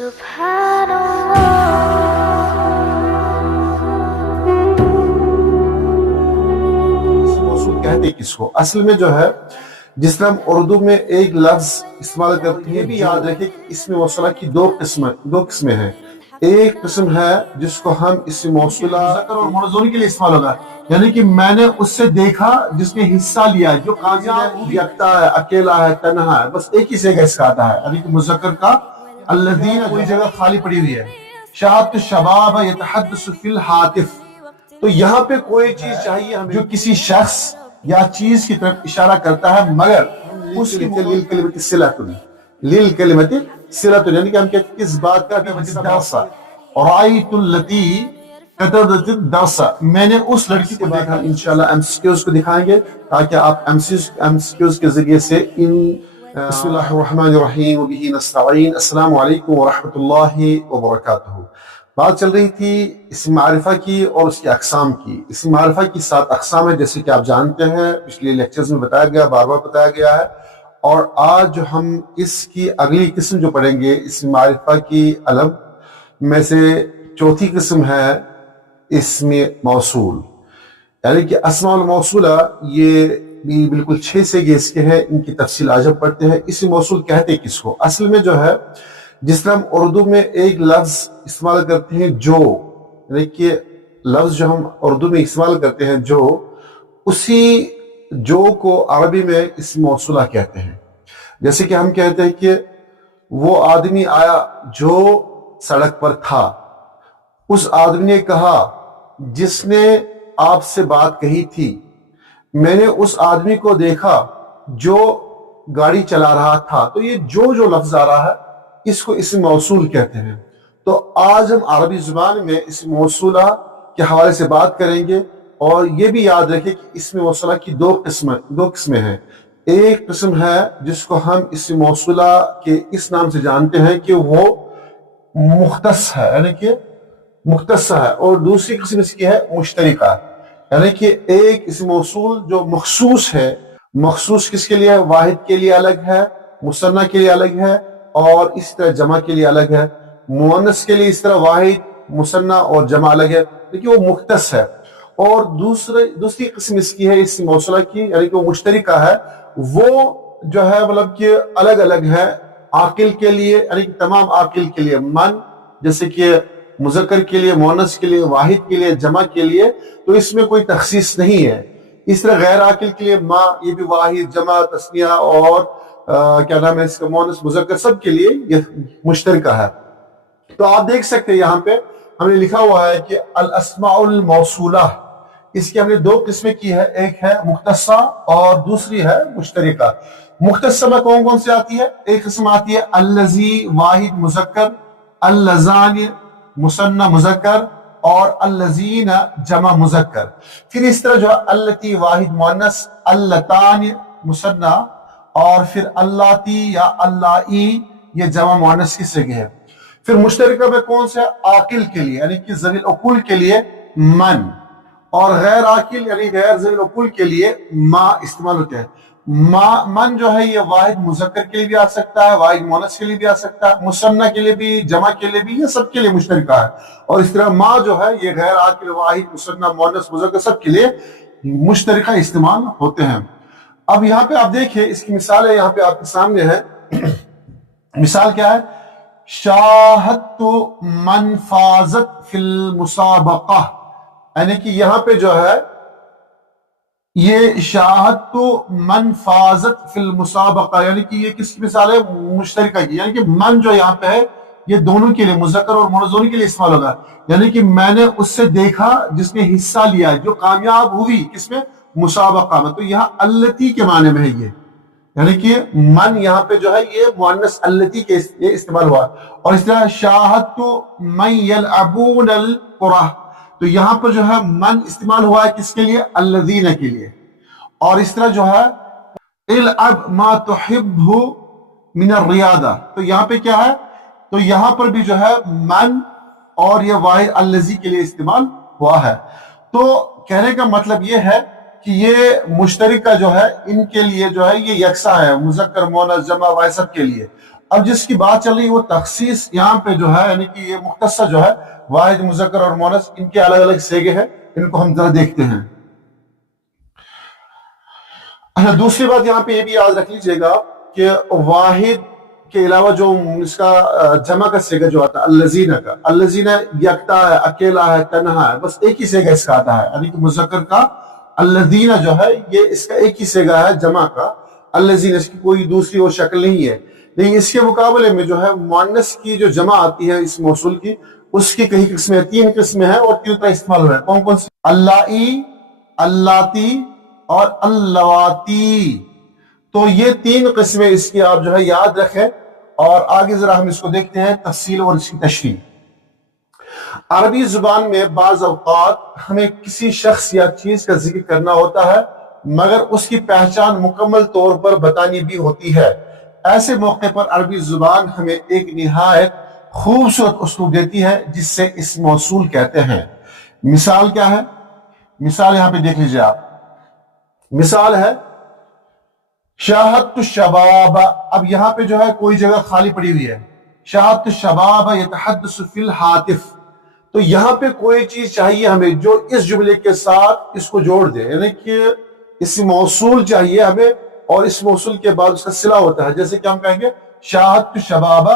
موصول کہتے کس کو اصل میں جو ہے جس طرح ہم اردو میں ایک لفظ استعمال کرتے ہیں، بھی یاد رکھیں کہ اسم موصولہ کی دو قسمیں ہیں۔ ایک قسم ہے جس کو ہم اسم موصولہ مذکر اور مؤنث کے لیے استعمال ہوگا، یعنی کہ میں نے اس سے دیکھا جس نے حصہ لیا، جو کامیاب یکتا ہے، اکیلا ہے، تنہا ہے، بس ایک ہی سے اس کا آتا ہے، یعنی کہ مذکر کا الذین پوری جگہ خالی پڑی ہوئی ہے۔ شاہدت الشباب یتحدث فی الہاتف، تو یہاں پہ کوئی چیز چاہیے ہمیں جو کسی شخص یا چیز کی طرف اشارہ کرتا ہے، مگر اس کی للکلمۃ صلۃ، للکلمۃ صلۃ، یعنی کہ ہم کہتے ہیں کہ اس بات کا درس، رأیت التی کتبت الدرس، میں نے اس لڑکی کو دیکھا۔ انشاءاللہ ایم سی کیوز کو دکھائیں گے تاکہ آپ ایم سی کیوز کے ذریعے سے ان بسم اللہ الرحمن الرحیم وبہ نستعین۔ السلام علیکم ورحمۃ اللہ وبرکاتہ۔ بات چل رہی تھی اسم معرفہ کی اور اس کی اقسام کی۔ اسم معرفہ کی 7 اقسام ہیں، جیسے کہ آپ جانتے ہیں، پچھلے لیکچرز میں بتایا گیا، بار بار بتایا گیا ہے، اور آج جو ہم اس کی اگلی قسم جو پڑھیں گے اسم معرفہ کی علم میں سے چوتھی قسم ہے اسم موصول، یعنی کہ اسماء الموصولہ یہ بھی بالکل 6 سیگے اس کے ہیں، ان کی تفصیل آج ہم پڑھتے ہیں۔ اسم موصول کہتے کس کو اصل میں جو ہے جس طرح ہم اردو میں ایک لفظ استعمال کرتے ہیں جو، یعنی کہ لفظ جو ہم اردو میں استعمال کرتے ہیں جو، اسی جو کو عربی میں اسم موصولہ کہتے ہیں۔ جیسے کہ ہم کہتے ہیں کہ وہ آدمی آیا جو سڑک پر تھا، اس آدمی نے کہا جس نے آپ سے بات کہی تھی، میں نے اس آدمی کو دیکھا جو گاڑی چلا رہا تھا۔ تو یہ جو لفظ آ رہا ہے اس کو اسم موصول کہتے ہیں۔ تو آج ہم عربی زبان میں اسم موصولہ کے حوالے سے بات کریں گے، اور یہ بھی یاد رکھیں کہ اسم موصولہ کی دو قسمیں ہیں۔ ایک قسم ہے جس کو ہم اسم موصولہ کے اس نام سے جانتے ہیں کہ وہ مختص ہے، یعنی کہ مختص ہے، اور دوسری قسم اس کی ہے مشترکہ، یعنی کہ ایک اسم موصول جو مخصوص ہے۔ مخصوص کس کے لیے ہے؟ واحد کے لیے الگ ہے، مثنیٰ کے لیے الگ ہے، اور اس طرح جمع کے لیے الگ ہے۔ مؤنث کے لیے اس طرح واحد، مثنیٰ اور جمع الگ ہے، لیکن وہ مختص ہے۔ اور دوسری قسم اس کی ہے اسم موصولہ کی، یعنی کہ وہ مشترکہ ہے، وہ جو ہے مطلب کہ الگ الگ ہے عاقل کے لیے، یعنی کہ تمام عاقل کے لیے، من جیسے کہ مذکر کے لیے، مؤنث کے لیے، واحد کے لیے، جمع کے لیے، تو اس میں کوئی تخصیص نہیں ہے۔ اس طرح غیر عاقل کے لیے ما، یہ بھی واحد، جمع، تثنیہ اور کیا نام ہے اس کا، مؤنث، مذکر، سب کے لیے یہ مشترکہ ہے۔ تو آپ دیکھ سکتے ہیں یہاں پہ ہم نے لکھا ہوا ہے کہ الاسماء الموصولہ، اس کی ہم نے 2 قسمیں کی ہے، ایک ہے مختصہ اور دوسری ہے مشترکہ۔ مختصہ میں کون کون سی آتی ہے؟ ایک قسم آتی ہے الذی واحد مذکر، اللذان مثنی مذکر، اور الذین جمع مذکر۔ پھر اس طرح جو ہے اللتی واحد مؤنث، اللتان مثنی، اور پھر اللاتی یا اللائی یہ جمع مؤنث کی صیغہ ہے۔ پھر مشترکہ میں کون سے؟ عاقل کے لیے، یعنی کہ ذوی العقول کے لیے من، اور غیر عاقل یعنی غیر ذوی العقول کے لیے ما استعمال ہوتے ہیں۔ من جو ہے یہ واحد مذکر کے لیے بھی آ سکتا ہے، واحد مؤنث کے لیے بھی آ سکتا ہے، مثنیٰ کے لیے بھی، جمع کے لیے بھی، یہ سب کے لیے مشترکہ ہے۔ اور اس طرح ما جو ہے یہ غیر عاقل، واحد، مثنیٰ، مؤنث، مذکر سب کے لیے مشترکہ استعمال ہوتے ہیں۔ اب یہاں پہ آپ دیکھیں اس کی مثال ہے، یہاں پہ آپ کے سامنے ہے۔ مثال کیا ہے؟ شاہدت من فازت فی المسابقہ، یعنی کہ یہاں پہ جو ہے یہ شاہدت من فازت فی المسابقہ، یعنی کہ یہ کس کی مثال ہے؟ مشترکہ کی، یعنی کہ من جو یہاں پہ ہے یہ دونوں کے لیے، مذکر اور مؤنث دونوں کے لیے استعمال ہوگا، یعنی کہ میں نے اس سے دیکھا جس نے حصہ لیا، جو کامیاب ہوئی، کس میں؟ مسابقہ میں۔ تو یہاں التی کے معنی میں ہے یہ، یعنی کہ من یہاں پہ جو ہے یہ مؤنث التی کے یہ استعمال ہوا۔ اور اس طرح شاہدت من یلعبون الکرہ، تو یہاں پر جو ہے من استعمال ہوا ہے کس کے لیے؟ الذین کے لیے۔ اور اس طرح جو ہے العب ما تحب من الریاضہ، تو یہاں پہ کیا ہے؟ تو یہاں پر بھی جو ہے من اور یہ واحد الذی کے لیے استعمال ہوا ہے۔ تو کہنے کا مطلب یہ ہے کہ یہ مشترکہ جو ہے ان کے لیے جو ہے یہ یکساں ہے، مذکر، مؤنث، جمع، واحد سب کے لیے۔ اب جس کی بات چل رہی ہے وہ تخصیص یہاں پہ جو ہے یعنی کہ یہ مختصر جو ہے واحد مذکر اور مؤنث ان کے الگ الگ صیغے ہیں، ان کو ہم ذرا دیکھتے ہیں۔ دوسری بات یہاں پہ یہ بھی یاد رکھ لیجئے گا کہ واحد کے علاوہ جو اس کا جمع کا صیغہ جو آتا ہے الذین کا، الذین یکتا ہے، اکیلا ہے، تنہا ہے، بس ایک ہی صیغہ اس کا آتا ہے، یعنی کہ مذکر کا الذین جو ہے یہ اس کا ایک ہی صیغہ ہے جمع کا الذین، اس کی کوئی دوسری اور شکل نہیں ہے۔ لیکن اس کے مقابلے میں جو ہے مؤنث کی جو جمع آتی ہے اس موصول کی، اس کی کئی قسمیں، 3 قسمیں ہیں اور 3 طرح استعمال ہوا ہے۔ کون کون سی؟ اللائی، اللاتی اور اللواتی۔ تو یہ 3 قسمیں اس کی آپ جو ہے یاد رکھیں، اور آگے ذرا ہم اس کو دیکھتے ہیں تفصیل اور اس کی تشریح۔ عربی زبان میں بعض اوقات ہمیں کسی شخص یا چیز کا ذکر کرنا ہوتا ہے مگر اس کی پہچان مکمل طور پر بتانی بھی ہوتی ہے۔ ایسے موقع پر عربی زبان ہمیں ایک نہایت خوبصورت اسلوب دیتی ہے جس سے اسم موصول کہتے ہیں۔ مثال کیا ہے؟ مثال یہاں پہ دیکھ لیجئے آپ، مثال ہے شاہدت الشباب۔ اب یہاں پہ جو ہے کوئی جگہ خالی پڑی ہوئی ہے، شاہدت الشباب یتحدث فی الہاتف، تو یہاں پہ کوئی چیز چاہیے ہمیں جو اس جملے کے ساتھ اس کو جوڑ دے، یعنی کہ اسم موصول چاہیے ہمیں اور اس موصول کے بعد اس کا صلہ ہوتا ہے، جیسے کہ ہم کہیں گے شاہدت الشباب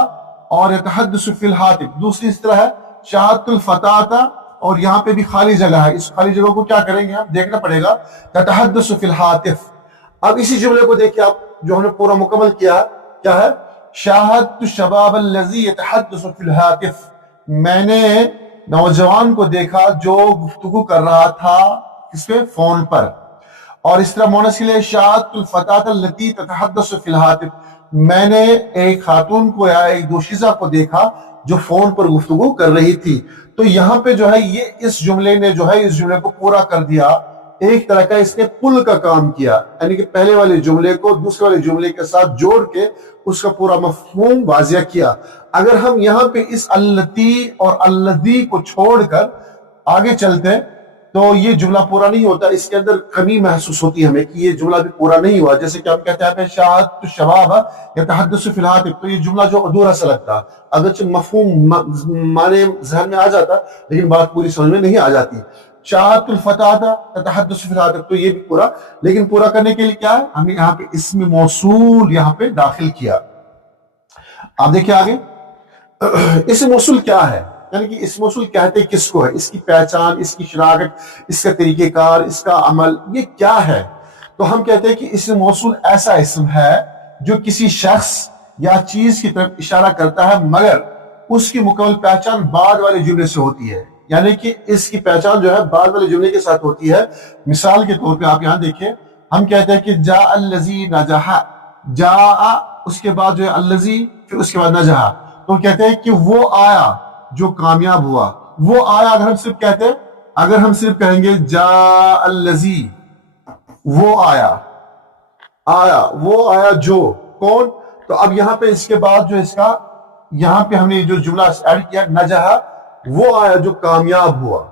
اور یتحدث فی الہاتف۔ دوسری اس طرح ہے شاہدت الفتاۃ، اور یہاں پہ بھی خالی جگہ ہے، اس خالی جگہ کو کیا کریں گے ہم دیکھنا پڑے گا، تتحدث فی الہاتف۔ اب اسی جملے کو دیکھیں آپ جو ہم نے پورا مکمل کیا کیا ہے، شاہدت الشباب الذی یتحدث فی الہاتف، میں نے نوجوان کو دیکھا جو گفتگو کر رہا تھا اس پہ فون پر۔ اور اس طرح مؤنث کے لیے شاہدت الفتاۃ التی تتحدث فی الہاتف، میں نے ایک خاتون کو یا ایک دوشیزہ کو دیکھا جو فون پر گفتگو کر رہی تھی۔ تو یہاں پہ جو ہے یہ اس جملے نے جو ہے اس جملے کو پورا کر دیا، ایک طرح کا اس نے پل کا کام کیا، یعنی کہ پہلے والے جملے کو دوسرے والے جملے کے ساتھ جوڑ کے اس کا پورا مفہوم واضح کیا۔ اگر ہم یہاں پہ اس التی اور الذی کو چھوڑ کر آگے چلتے تو یہ جملہ پورا نہیں ہوتا، اس کے اندر کمی محسوس ہوتی ہے ہمیں کہ یہ جملہ بھی پورا نہیں ہوا۔ جیسے کہ ہم کہتے ہیں شاہدت الشباب یتحدث فی الہاتف، تو یہ جملہ جو ادھورا سا لگتا، اگرچہ مفہوم معنی ذہن میں آ جاتا لیکن بات پوری سمجھ میں نہیں آ جاتی۔ شاہدت الفتاۃ تتحدث فی الہاتف، تو یہ بھی پورا، لیکن پورا کرنے کے لیے کیا ہے، ہمیں یہاں پہ اسم موصول یہاں پہ داخل کیا۔ آپ دیکھیں آگے اسم موصول کیا ہے، یعنی کہ اسم موصول کہتے کس کو ہے، اس کی پہچان، اس کی شناخت، اس کا طریقہ کار، اس کا عمل، یہ کیا ہے؟ تو ہم کہتے ہیں کہ اسم موصول ایسا اسم ہے جو کسی شخص یا چیز کی طرف اشارہ کرتا ہے مگر اس کی مکمل پہچان بعد والے جملے سے ہوتی ہے، یعنی کہ اس کی پہچان جو ہے بعد والے جملے کے ساتھ ہوتی ہے۔ مثال کے طور پہ آپ یہاں دیکھیں، ہم کہتے ہیں کہ جاء الذی نجح، جاء اس کے بعد جو ہے الذی، پھر اس کے بعد نجح، تو کہتے ہیں کہ وہ آیا جو کامیاب ہوا۔ وہ آیا اگر ہم صرف کہتے ہیں، اگر ہم صرف کہیں گے جاء الذی، وہ آیا، آیا وہ آیا جو کون، تو اب یہاں پہ اس کے بعد جو اس کا یہاں پہ ہم نے جو جملہ ایڈ کیا نجح، وہ آیا جو کامیاب ہوا۔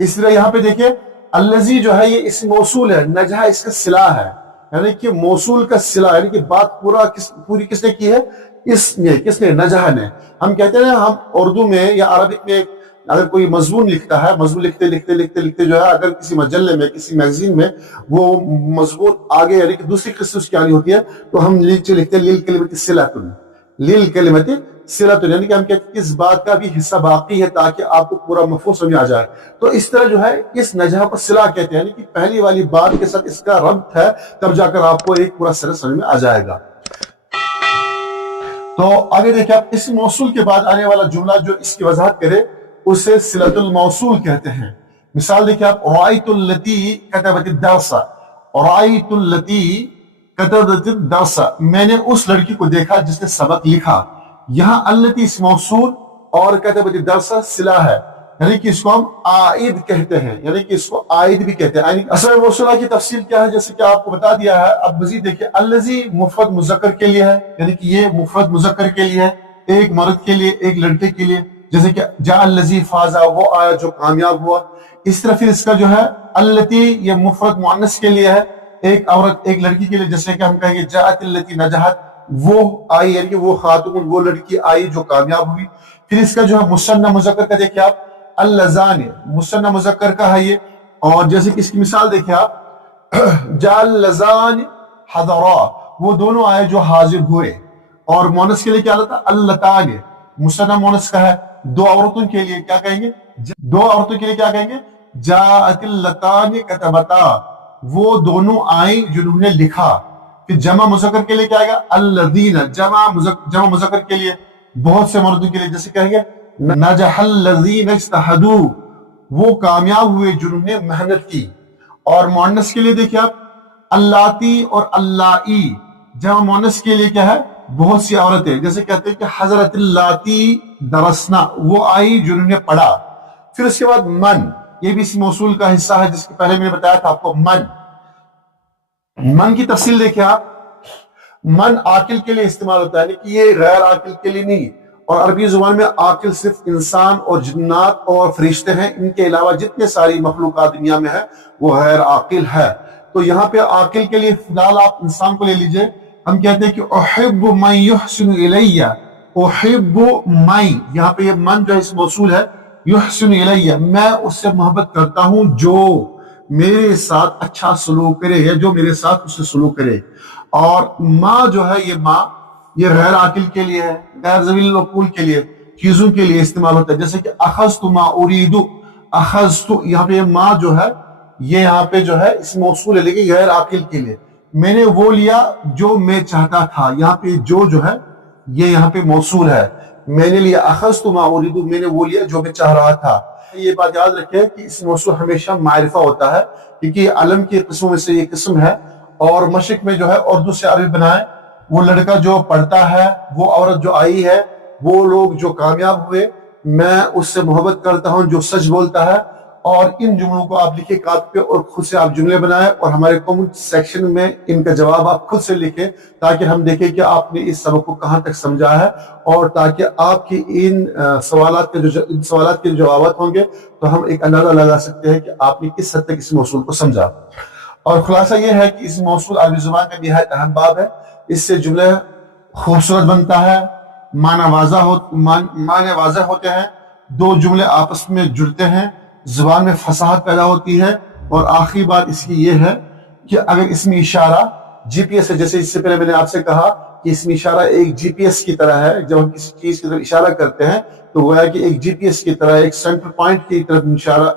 اس طرح یہاں پہ دیکھیں الذی جو ہے یہ اسم موصول ہے، نجح اس کا صلہ ہے، یعنی کہ موصول کا صلہ، یعنی کہ بات پوری کس نے کی ہے، کس نے نجح نے۔ ہم کہتے ہیں ہم اردو میں یا عربک میں اگر کوئی مضمون لکھتا ہے، مضمون لکھتے لکھتے لکھتے لکھتے جو ہے اگر کسی مجلے میں کسی میگزین میں وہ مضمون آگے یعنی کہ دوسری قسط اس کی آنی ہوتی ہے تو ہم نیچے لکھتے ہیں للکلمۃ صلۃ، للکلمۃ صلۃ، یعنی کہ ہم کہتے ہیں کہ اس بات کا بھی حصہ باقی ہے تاکہ آپ کو پورا مفہوم سمجھ آ جائے۔ تو اس طرح جو ہے اس نجح کو صلہ کہتے ہیں، یعنی کہ پہلی والی بات کے ساتھ اس کا ربط ہے، تب جا کر آپ کو ایک پورا سرا سمجھ میں آ جائے گا۔ تو آگے دیکھیں آپ اس موصول کے بعد آنے والا جملہ جو اس کی وضاحت کرے اسے صلۃ الموصول کہتے ہیں۔ مثال دیکھیں آپ، رأیت التی کتبت الدرس، رأیت التی کتبت الدرس، میں نے اس لڑکی کو دیکھا جس نے سبق لکھا۔ یہاں التی اس موصول اور کتبت الدرس صلہ ہے، یعنی کہ اس کو ہم عائد کہتے ہیں، یعنی کہ اس کو عائد بھی کہتے ہیں۔ اسماء موصولہ کی تفصیل کیا ہے جیسے کہ آپ کو بتا دیا ہے۔ اب مزید دیکھیں الذی مفرد مذکر کے لیے ہے، یعنی کہ یہ مفرد مذکر کے لیے ہے، ایک مرد کے لیے، ایک لڑکے کے لیے، جیسے کہ جاء الذی فاز، وہ آیا جو کامیاب ہوا۔ اس طرح پھر اس کا جو ہے التی یہ مفرد مؤنث کے لیے ہے، ایک عورت ایک لڑکی کے لیے، جیسے کہ ہم کہیں گے جاءت التی نجحت، وہ آئی یعنی کہ وہ خاتون وہ لڑکی آئی جو کامیاب ہوئی. پھر اس کا جو ہے مثنیٰ مذکر کا دیکھیں آپ اللذان مثنیٰ مذکر کا ہے یہ. اور جیسے کہ اس کی مثال دیکھیں آپ جاء اللذان حضرا وہ دونوں آئے جو حاضر ہوئے. اور مونس کے لیے کیا آتا اللتان مثنیٰ مونس کا ہے. دو عورتوں کے لیے کیا کہیں گے دو عورتوں کے لیے کیا کہیں گے جاءت اللتان کتبتا وہ دونوں آئیں جنہوں نے لکھا. پھر جمع مذکر کے لیے کیا آئے گا الذین جمع مذکر کے لیے بہت سے مردوں کے لیے جیسے کہیں گے نجح الذین اجتہدوا وہ کامیاب ہوئے جنہوں نے محنت کی. اور مؤنث کے لیے دیکھیں آپ اللاتی اور اللائی جمع مؤنث کے لیے کیا ہے بہت سی عورتیں جیسے کہتے ہیں کہ حضرت اللاتی درسنا وہ آئی جنہوں نے پڑھا. پھر اس کے بعد من یہ بھی اس موصول کا حصہ ہے جس کے پہلے میں نے بتایا تھا آپ کو. من کی تفصیل دیکھیں آپ من عاقل کے لیے استعمال ہوتا ہے کہ یہ غیر عاقل کے لیے نہیں. اور عربی زبان میں عاقل صرف انسان اور جنات اور فرشتے ہیں. ان کے علاوہ جتنے ساری مخلوقات دنیا میں ہے وہ غیر عاقل ہے. تو یہاں پہ عاقل کے لیے فی الحال آپ انسان کو لے لیجئے. ہم کہتے ہیں کہ احب من یحسن الی احب من یہاں پہ یہ من جو ہے اس موصول ہے یحسن الی میں اس سے محبت کرتا ہوں جو میرے ساتھ اچھا سلوک کرے یا جو میرے ساتھ اس سے سلوک کرے. اور ماں جو ہے یہ ماں یہ غیر عاقل کے لیے ہے غیر ذویل العقول کے لیے چیزوں کے لیے استعمال ہوتا ہے. جیسے کہ اخذت ما اريد اخذت یہاں پہ یہ ماں جو ہے یہ یہاں پہ جو ہے اس موصول ہے لیکن غیر عاقل کے لیے میں نے وہ لیا جو میں چاہتا تھا. یہاں پہ جو ہے یہ یہاں پہ موصول ہے میں نے لیا اخذت ما اريد میں نے وہ لیا جو میں چاہ رہا تھا. یہ بات یاد رکھیں کہ اس موصول ہمیشہ معرفہ ہوتا ہے کیونکہ علم کی قسموں میں سے یہ قسم ہے. اور مشرق میں جو ہے اردو سے عربی بنائے وہ لڑکا جو پڑھتا ہے وہ عورت جو آئی ہے وہ لوگ جو کامیاب ہوئے میں اس سے محبت کرتا ہوں جو سچ بولتا ہے. اور ان جملوں کو آپ لکھیں کاغذ پہ اور خود سے آپ جملے بنائیں اور ہمارے کمنٹ سیکشن میں ان کا جواب آپ خود سے لکھیں تاکہ ہم دیکھیں کہ آپ نے اس سبق کو کہاں تک سمجھا ہے. اور تاکہ آپ کی ان سوالات کے جو جوابات ہوں گے تو ہم ایک اندازہ لگا سکتے ہیں کہ آپ نے کس حد تک اس موصول کو سمجھا. اور خلاصہ یہ ہے کہ اس موصول عربی زبان کا نہایت اہم باب ہے. اس سے جملے خوبصورت بنتا ہے معنی واضح ہوتے ہیں دو جملے آپس میں جڑتے ہیں زبان میں فصاحت پیدا ہوتی ہے. اور آخری بات اس کی یہ ہے کہ اگر اس میں اشارہ جی پی ایس ہے جیسے اس سے پہلے میں نے آپ سے کہا کہ اس میں اشارہ ایک جی پی ایس کی طرح ہے. جب ہم کسی چیز کی طرف اشارہ کرتے ہیں تو گویا کہ ایک جی پی ایس کی طرح ایک سینٹر پوائنٹ کی طرف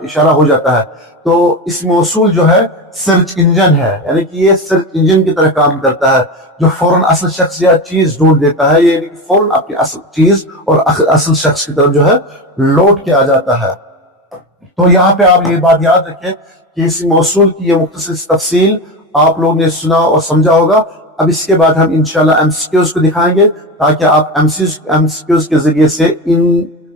اشارہ ہو جاتا ہے. تو اس موصول جو ہے سرچ انجن ہے یعنی کہ یہ سرچ انجن کی طرح کام کرتا ہے جو فوراً اصل شخص یا چیز ڈھونڈ دیتا ہے یعنی کہ فوراً اپنی اصل چیز اور اصل شخص کی طرف جو ہے لوٹ کے آ جاتا ہے. تو یہاں پہ آپ یہ بات یاد رکھیں کہ اس موصول کی یہ مختصر تفصیل آپ لوگ نے سنا اور سمجھا ہوگا. اب اس کے بعد ہم انشاءاللہ ایم سی کیوز کو دکھائیں گے تاکہ آپ ایم سی کیوز کے ذریعے سے ان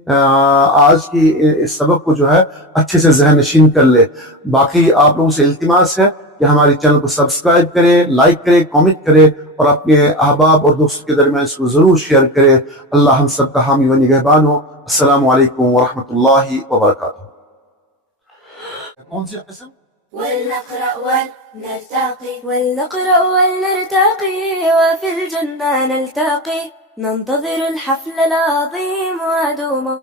آج کی اس سبق کو جو ہے اچھے سے ذہن نشین کر لے. باقی آپ لوگوں سے التماس ہے کہ ہماری چینل کو سبسکرائب کرے لائک کرے کامنٹ کرے اور اپنے احباب اور دوستوں کے درمیان اس کو ضرور شیئر کرے. اللہ ہم سب کا حامی و نگہبان ہو. السلام علیکم ورحمۃ اللہ وبرکاتہ. کون سی قسم ولنقرأ ولنرتقي وفي الجنة نلتقي ننتظر الحفل العظيم ودوما